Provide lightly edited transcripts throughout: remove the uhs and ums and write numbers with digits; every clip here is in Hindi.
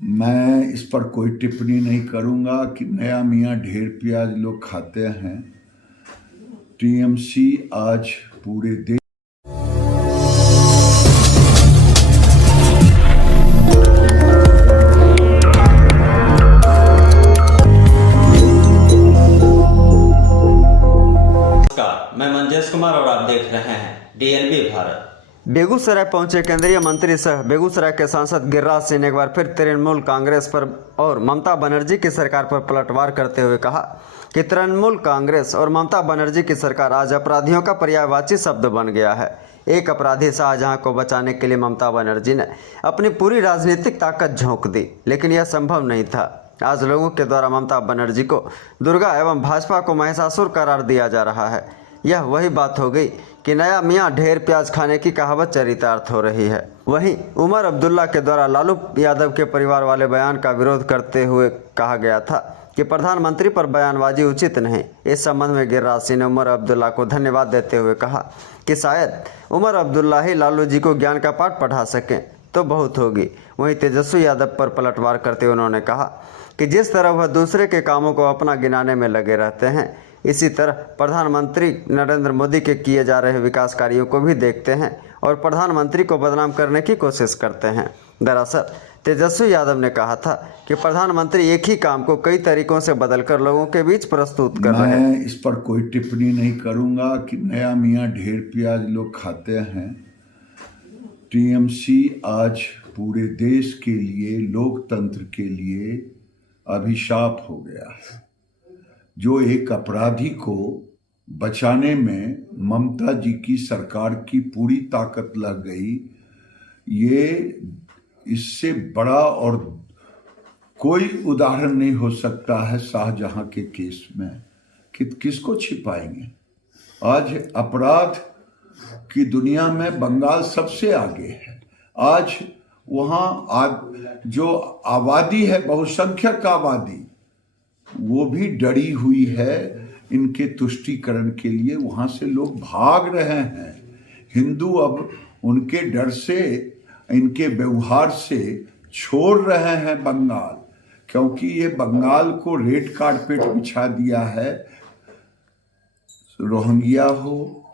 मैं इस पर कोई टिप्पणी नहीं करूंगा कि नया मियाँ ढेर प्याज लोग खाते हैं। टीएमसी आज पूरे देश मैं मंजेश कुमार और आप देख रहे हैं डीएनबी भारत। बेगूसराय पहुंचे केंद्रीय मंत्री सह बेगूसराय के सांसद गिरिराज सिंह ने एक बार फिर तृणमूल कांग्रेस पर और ममता बनर्जी की सरकार पर पलटवार करते हुए कहा कि तृणमूल कांग्रेस और ममता बनर्जी की सरकार आज अपराधियों का पर्यायवाची शब्द बन गया है। एक अपराधी शाहजहां को बचाने के लिए ममता बनर्जी ने अपनी पूरी राजनीतिक ताकत झोंक दी, लेकिन यह संभव नहीं था। आज लोगों के द्वारा ममता बनर्जी को दुर्गा एवं भाजपा को महिषासुर करार दिया जा रहा है। यह वही बात हो गई कि नया मियाँ ढेर प्याज खाने की कहावत चरितार्थ हो रही है। वहीं उमर अब्दुल्ला के द्वारा लालू यादव के परिवार वाले बयान का विरोध करते हुए कहा गया था कि प्रधानमंत्री पर बयानबाजी उचित नहीं। इस संबंध में गिरिराज सिंह ने उमर अब्दुल्ला को धन्यवाद देते हुए कहा कि शायद उमर अब्दुल्ला ही लालू जी को ज्ञान का पाठ पढ़ा सकें तो बहुत होगी। वहीं तेजस्वी यादव पर पलटवार करते हुए उन्होंने कहा कि जिस तरह वह दूसरे के कामों को अपना गिनाने में लगे रहते हैं, इसी तरह प्रधानमंत्री नरेंद्र मोदी के किए जा रहे विकास कार्यों को भी देखते हैं और प्रधानमंत्री को बदनाम करने की कोशिश करते हैं। दरअसल तेजस्वी यादव ने कहा था कि प्रधानमंत्री एक ही काम को कई तरीकों से बदलकर लोगों के बीच प्रस्तुत कर रहे हैं। मैं इस पर कोई टिप्पणी नहीं करूंगा कि नया मियाँ ढेर प्याज लोग खाते हैं। टीएमसी आज पूरे देश के लिए, लोकतंत्र के लिए अभिशाप हो गया है। जो एक अपराधी को बचाने में ममता जी की सरकार की पूरी ताकत लग गई, ये इससे बड़ा और कोई उदाहरण नहीं हो सकता है। शाहजहां के केस में किसको छिपाएंगे? आज अपराध की दुनिया में बंगाल सबसे आगे है। आज वहाँ जो आबादी है, बहुसंख्यक आबादी, वो भी डरी हुई है इनके तुष्टीकरण के लिए। वहां से लोग भाग रहे हैं। हिंदू अब उनके डर से, इनके व्यवहार से छोड़ रहे हैं बंगाल, क्योंकि ये बंगाल को रेड कारपेट बिछा दिया है। रोहिंग्या हो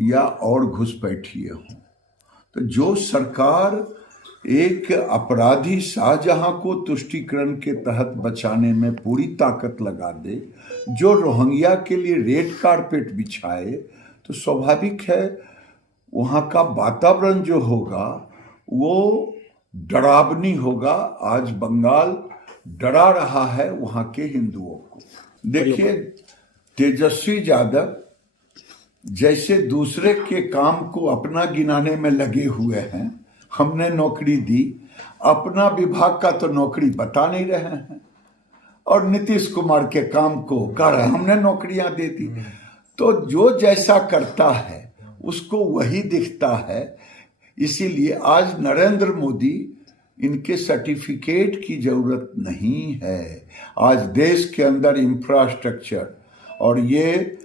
या और घुसपैठिए हो, तो जो सरकार एक अपराधी शाहजहां को तुष्टीकरण के तहत बचाने में पूरी ताकत लगा दे, जो रोहिंग्या के लिए रेड कारपेट बिछाए, तो स्वाभाविक है वहाँ का वातावरण जो होगा वो डरावनी होगा। आज बंगाल डरा रहा है वहाँ के हिंदुओं को। देखिए, तेजस्वी यादव जैसे दूसरे के काम को अपना गिनाने में लगे हुए हैं। हमने नौकरी दी, अपना विभाग का तो नौकरी बता नहीं रहे हैं, और नीतीश कुमार के काम को कर हमने नौकरियां दे दी। तो जो जैसा करता है उसको वही दिखता है। इसीलिए आज नरेंद्र मोदी, इनके सर्टिफिकेट की जरूरत नहीं है। आज देश के अंदर इंफ्रास्ट्रक्चर, और ये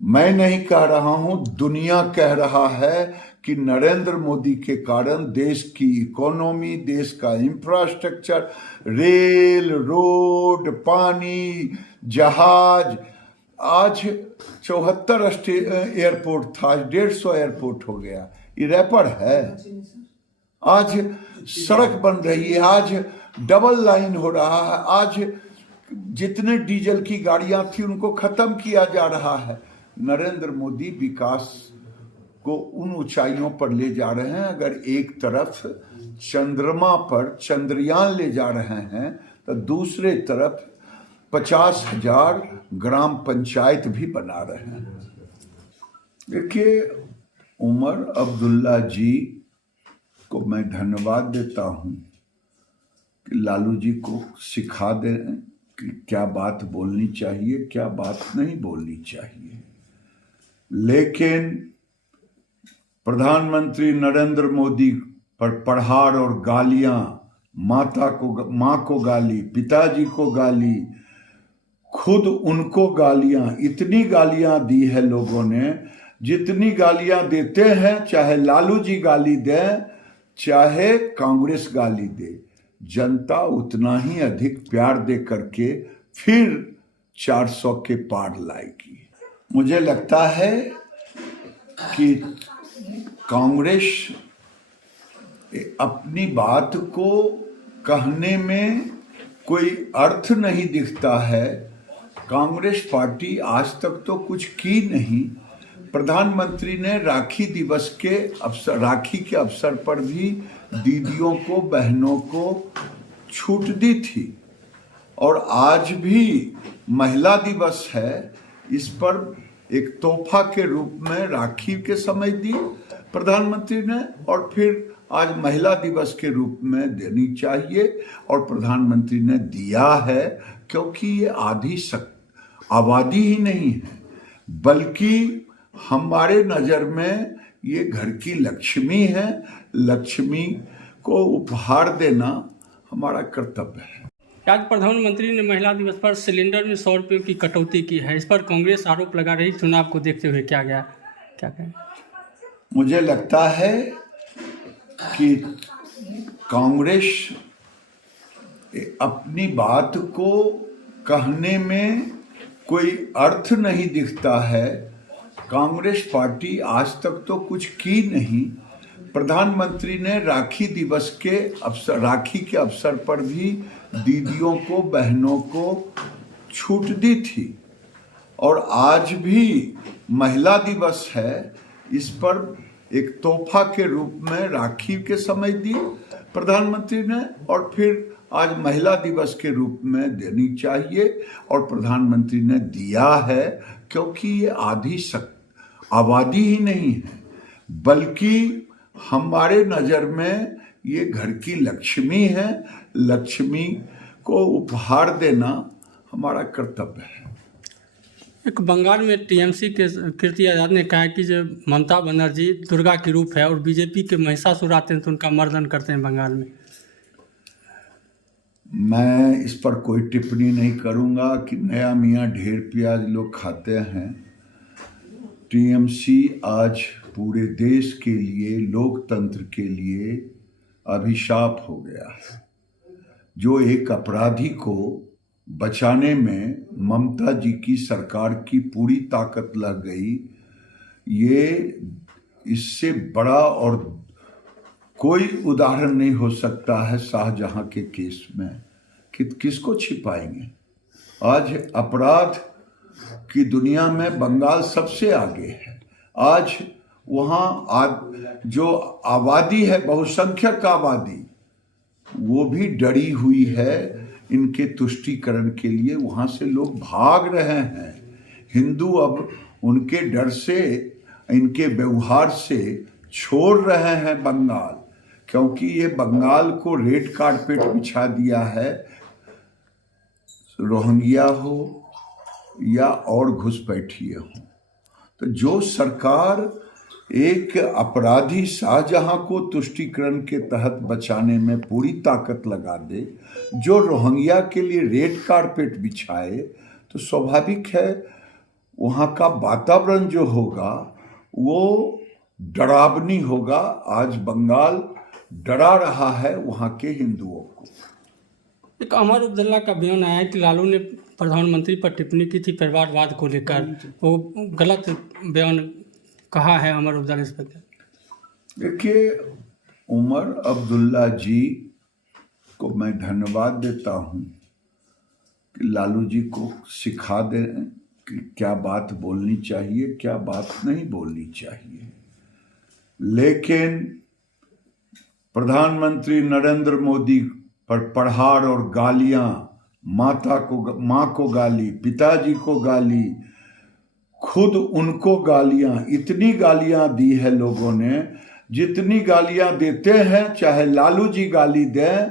मैं नहीं कह रहा हूं, दुनिया कह रहा है कि नरेंद्र मोदी के कारण देश की इकोनॉमी, देश का इंफ्रास्ट्रक्चर, रेल, रोड, पानी, जहाज, आज 74 एयरपोर्ट था, 150 एयरपोर्ट हो गया। ये रैपर है। आज सड़क बन रही है, आज डबल लाइन हो रहा है, आज जितने डीजल की गाड़ियां थी उनको खत्म किया जा रहा है। नरेंद्र मोदी विकास को उन ऊंचाइयों पर ले जा रहे हैं। अगर एक तरफ चंद्रमा पर चंद्रयान ले जा रहे हैं, तो दूसरे तरफ 50,000 ग्राम पंचायत भी बना रहे हैं। देखिए, उमर अब्दुल्ला जी को मैं धन्यवाद देता हूं कि लालू जी को सिखा दें कि क्या बात बोलनी चाहिए, क्या बात नहीं बोलनी चाहिए। लेकिन प्रधानमंत्री नरेंद्र मोदी पर प्रहार और गालियां, माँ को गाली, पिताजी को गाली, खुद उनको गालियां, इतनी गालियां दी है लोगों ने, जितनी गालियां देते हैं, चाहे लालू जी गाली दें, चाहे कांग्रेस गाली दे, जनता उतना ही अधिक प्यार दे करके फिर 400 के पार लाएगी। मुझे लगता है कि कांग्रेस अपनी बात को कहने में कोई अर्थ नहीं दिखता है। कांग्रेस पार्टी आज तक तो कुछ की नहीं। प्रधानमंत्री ने राखी के अवसर पर भी दीदियों को, बहनों को छूट दी थी, और आज भी महिला दिवस है, इस पर एक तोहफा के रूप में राखी के समय दी प्रधानमंत्री ने, और फिर आज महिला दिवस के रूप में देनी चाहिए, और प्रधानमंत्री ने दिया है, क्योंकि ये आबादी ही नहीं है, बल्कि हमारे नज़र में ये घर की लक्ष्मी है। लक्ष्मी को उपहार देना हमारा कर्तव्य है। आज प्रधानमंत्री ने महिला दिवस पर सिलेंडर में 100 रुपये की कटौती की है। इस पर कांग्रेस आरोप लगा रही। चुनाव को देखते हुए क्या कहें? मुझे लगता है कि कांग्रेस अपनी बात को कहने में कोई अर्थ नहीं दिखता है। कांग्रेस पार्टी आज तक तो कुछ की नहीं। प्रधानमंत्री ने राखी के अवसर पर भी दीदियों को, बहनों को छूट दी थी, और आज भी महिला दिवस है, इस पर एक तोहफा के रूप में राखी के समय दी प्रधानमंत्री ने, और फिर आज महिला दिवस के रूप में देनी चाहिए, और प्रधानमंत्री ने दिया है, क्योंकि ये आबादी ही नहीं है, बल्कि हमारे नज़र में ये घर की लक्ष्मी है। लक्ष्मी को उपहार देना हमारा कर्तव्य है। एक बंगाल में टीएमसी के कीर्ति आजाद ने कहा है कि जो ममता बनर्जी दुर्गा की रूप है और बीजेपी के महिषासुर आते हैं तो उनका मर्दन करते हैं बंगाल में। मैं इस पर कोई टिप्पणी नहीं करूंगा कि नया मियाँ ढेर प्याज लोग खाते हैं। टीएमसी आज पूरे देश के लिए, लोकतंत्र के लिए अभिशाप हो गया है। जो एक अपराधी को बचाने में ममता जी की सरकार की पूरी ताकत लग गई, ये इससे बड़ा और कोई उदाहरण नहीं हो सकता है शाहजहां के केस में। किसको छिपाएंगे? आज अपराध की दुनिया में बंगाल सबसे आगे है। आज वहाँ जो आबादी है, बहुसंख्यक आबादी, वो भी डरी हुई है इनके तुष्टीकरण के लिए। वहाँ से लोग भाग रहे हैं। हिंदू अब उनके डर से, इनके व्यवहार से छोड़ रहे हैं बंगाल, क्योंकि ये बंगाल को रेड कारपेट बिछा दिया है। रोहिंग्या हो या और घुसपैठिए हो, तो जो सरकार एक अपराधी शाहजहां को तुष्टीकरण के तहत बचाने में पूरी ताकत लगा दे, जो रोहिंग्या के लिए रेड कारपेट बिछाए, तो स्वाभाविक है वहाँ का वातावरण जो होगा वो डरावनी होगा। आज बंगाल डरा रहा है वहाँ के हिंदुओं को। एक अमर अब्दुल्ला का बयान आया है कि लालू ने प्रधानमंत्री पर टिप्पणी की थी परिवारवाद को लेकर, वो गलत बयान कहा है अमर अब्दुल्ला इस पर। देखिए, उमर अब्दुल्ला जी को मैं धन्यवाद देता हूँ कि लालू जी को सिखा दें कि क्या बात बोलनी चाहिए, क्या बात नहीं बोलनी चाहिए। लेकिन प्रधानमंत्री नरेंद्र मोदी पर प्रहार और गालियां, माँ को गाली, पिताजी को गाली, खुद उनको गालियां, इतनी गालियां दी है लोगों ने, जितनी गालियां देते हैं, चाहे लालू जी गाली दें,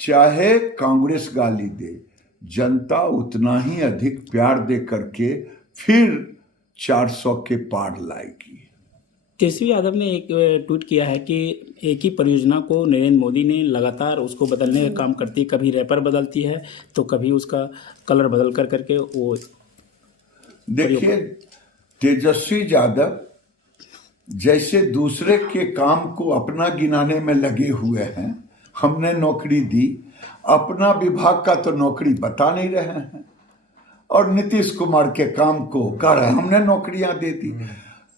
चाहे कांग्रेस गाली दे, जनता उतना ही अधिक प्यार दे करके फिर 400 के पार लाएगी। तेजस्वी यादव ने एक ट्वीट किया है कि एक ही परियोजना को नरेंद्र मोदी ने लगातार उसको बदलने का काम करती है, कभी रैपर बदलती है तो कभी उसका कलर बदल करके वो। देखिए, तेजस्वी यादव जैसे दूसरे के काम को अपना गिनाने में लगे हुए हैं। हमने नौकरी दी, अपना विभाग का तो नौकरी बता नहीं रहे हैं, और नीतीश कुमार के काम को कह रहे हमने नौकरियां दे दी।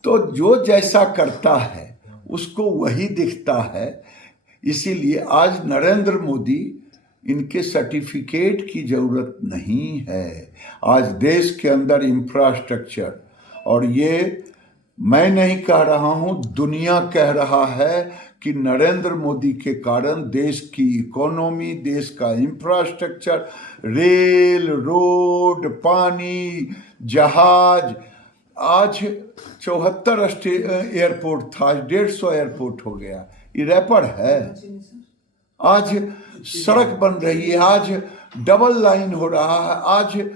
तो जो जैसा करता है उसको वही दिखता है। इसीलिए आज नरेंद्र मोदी, इनके सर्टिफिकेट की जरूरत नहीं है। आज देश के अंदर इंफ्रास्ट्रक्चर, और ये मैं नहीं कह रहा हूं, दुनिया कह रहा है कि नरेंद्र मोदी के कारण देश की इकोनॉमी, देश का इंफ्रास्ट्रक्चर, रेल, रोड, पानी, जहाज, आज 74 एयरपोर्ट था, 150 एयरपोर्ट हो गया। ये रैपर है। आज सड़क बन रही है, आज डबल लाइन हो रहा है, आज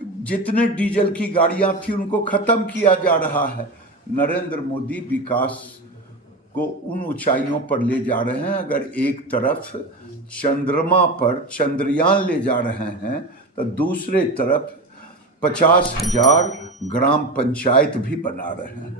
जितने डीजल की गाड़ियां थी उनको खत्म किया जा रहा है। नरेंद्र मोदी विकास को उन ऊंचाइयों पर ले जा रहे हैं। अगर एक तरफ चंद्रमा पर चंद्रयान ले जा रहे हैं तो दूसरे तरफ 50,000 ग्राम पंचायत भी बना रहे हैं।